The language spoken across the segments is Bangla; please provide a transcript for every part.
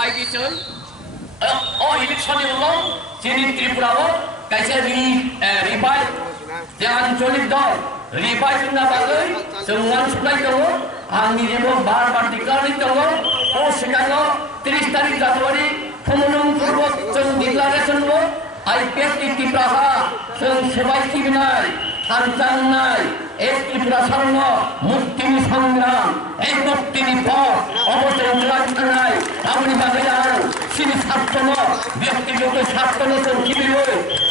फाइदिसन इलेक्शननि उनाव जोंनि त्रिपुरायाव खायसे रिबाइ जे आन्चलिक दल रिबाइ होनना बागै जों मानसुनाय दङ आंनि जेबो बार डिक्लारनि दङ सिगाङाव 30 तारिख जानुवारि खमलमपुरबो जों डिक्लारेसन दङ आइपिएफनि त्रिपुराहा जों सेबाय सिबिनाय हानजांनाय एक त्रिपुरा सारन मुक्तिनि संग्राम एक मुक्तिनि पथ अबसर लाखिनाय आंनि बागै आं सिनि सार्थन व्यक्तिगत सार्थन जों सिबियो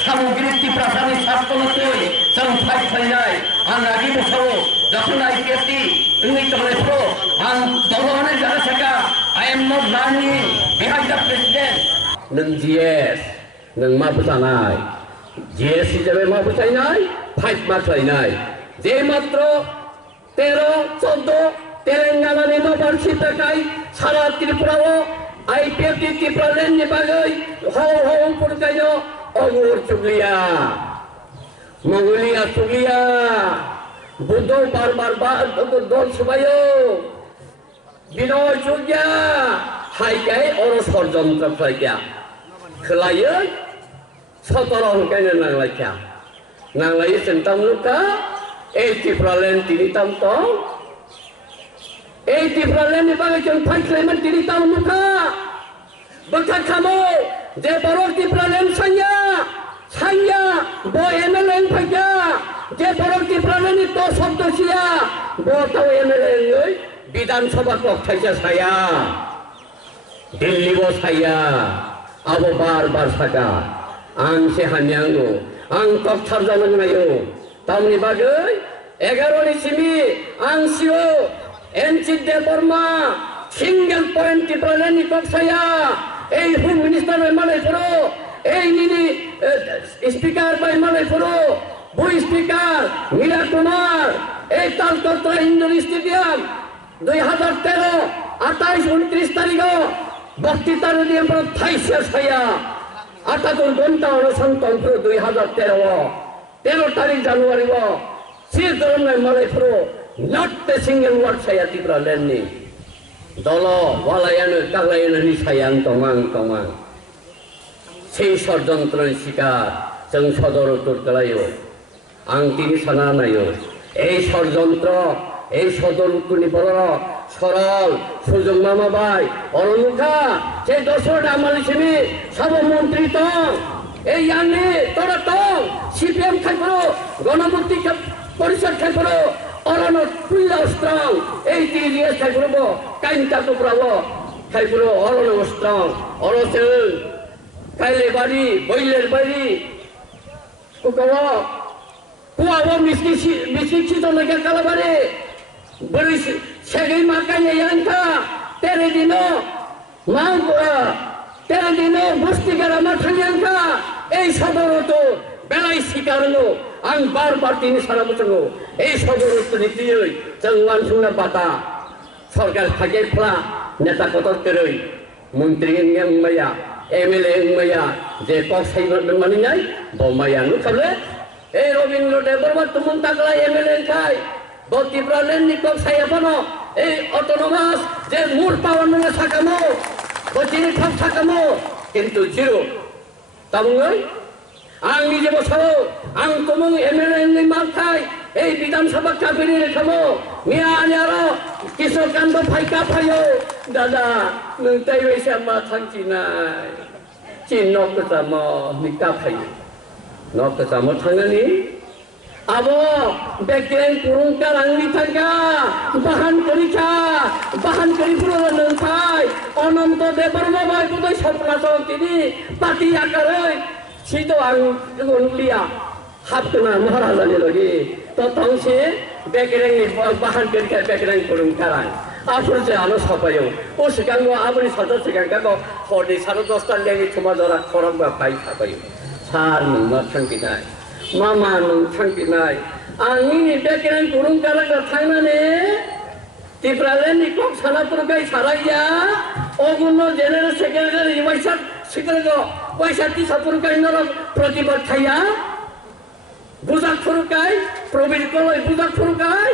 सामग्रिक त्रिपुरानि सार्थनकै जों फाइनाय आं आगि बसावो যখন आइपिएफनि जोंनि तबलेखौ आं दलहनै जानो साका I am not running behind the president नों GS नों मा फोसानाय GS हिसाबै मा फोसायनाय फाइट माथायनाय जे मात्र 13 14 तेलेंगानानि नबारसि थाखाय सारा त्रिपुरायाव आइपिएफ त्रिपुरानि बागै हाव पुरकायो अगुर चुगलिया मंगलिया चुगलिया बुद्ध बार दल सुबायो बिनय चुगिया हाइकाय और षड़यंत्र खालाया खोलायो सतरं कायनो नांलायखा नांलायो सेंताम लुका এই त्रिपुरालेण्ड तिनि तामतो এই त्रिपुरालेण्डनि बागै जों फाइख्लायमोन तिनि ताम लुका बोखा खामो जे बर' त्रिपुरालेण्ड साइया ब एमएलए फाइया जे बर' त्रिपुरालेण्डनि तो सदस्या ब ताव एमएलए विधानसभा कक्षायसा साया दिल्ली बो साया आबो बार साका आं से हान्याङो आं कक्षार जानो गोनायो तामनि बागै 11 नि सिमि आं सिओ एनसि देबबर्मा सिंगल पॉइंट त्रिपुरालेण्डनि कक्षाया এই হোম মিনিস্টার বাই মালাইপুরো এই নিনি স্পিকার বাই মালাইপুরো বই স্পিকার মীরা কুমার এই তালকত্রা ইন্ডোর স্টেডিয়াম 2013 28 29 তারিখ বক্তৃতার দিয়ে থাইছে ছায়া 78 ঘন্টা অনশনতন্ত্র 2013 তারিখ জানুয়ারি সির ধরনের মালাইপুরো নট এ সিঙ্গেল ওয়ার্ড ছায়া त्रिपुरालेण्डनि दल वालायानो कागलायानो निसायां तमां সেই ষড়যন্ত্রের শিকার जों सदर उत्तर खालायो आं तिनि साना नायो এই ষড়যন্ত্র এই সদর উত্তরनि बर' सरल सुजोग मामाबाय अरनुखा जे दसर आमालिसिमि सब मन्त्री दं এই यानि तोरा दं सिपिएम खायफोरो गणमुक्ति परिषद खायफोरो अरनो पुल्ला स्ट्रं এই টিডিএস খাইফোরবো কাইনটা তোপ্রাবো খাইফোরো অরনো স্ট্রং অরসেল কাইলে বাড়ি বইলের বাড়ি কুকাও কুয়াও মিসকি জনকে কালাবারে বড়ি সেগৈ মাকাইনে ইয়ানকা তেরে দিনো মাংকুয়া তেরে দিনো বস্তিগারা মাথানিয়ানকা এই সদরতো বেলাই শিকারনো आं बार तिनि सारा बोसोर এই সদর উত্তর নীতিयै जों मानसुंना बाता सरकार फागेफ्ला नेता कतर तेरै मन्त्री एंगमाया एमएलए एंगमाया जे कसाइबो मानिनाय बमाया नुखाबले ए रवीन्द्र देबबर्मा तुमुन तागला एमएलए खाय ब त्रिपुरालेण्डनि कसाइयाफोनो ए अटोनमास जे मुर पावर नङा साकामो बतिनि फाव साकामो किन्तु जिरो तामुङै आं निजे बसावो आं तुमुं एमएलए माखाय এই বিধানসভা কাবিনী রেখামো মিয়া আনিয়ারো কিশোর কান্দ ফাইকা ফাইও দাদা নংতাই বেসা মা থাকি নাই চিন নকতামো নিকা ফাইও নকতামো থাঙ্গানি আবো বেকেন পুরুংকা রাংনি থাকা বাহান করি পুরো নংতাই অনন্ত দেববর্মা বাই বুদই সপ্রাসং তিনি পাতি আকারে সিতো আং গনলিয়া हाबना महाराजानि लगे तो तंसे बेकेरेंनि बाहान केरका बेकेरें पुरुं कारां आफुर जे आनो सपायो ओ सिगांगो आबुनि सदर सिगांगागो हरनि 10:30 लेनि समाजरा खरंबा फाइ थाबायो सार नोंमा थांकिनाय मामा नों थांकिनाय आंनि बेकेरें पुरुं कारां थांनानै त्रिपुरालेण्डनि कक सानापुरगाय साराया अगुनो जेनेरेल सेक्रेटारि वाइसा सिगांगो वाइसाति सापुरगाय नर प्रतिबाद थाया बुजाक फुरुकाय प्रबीण कलय बुजाक फुरुकाय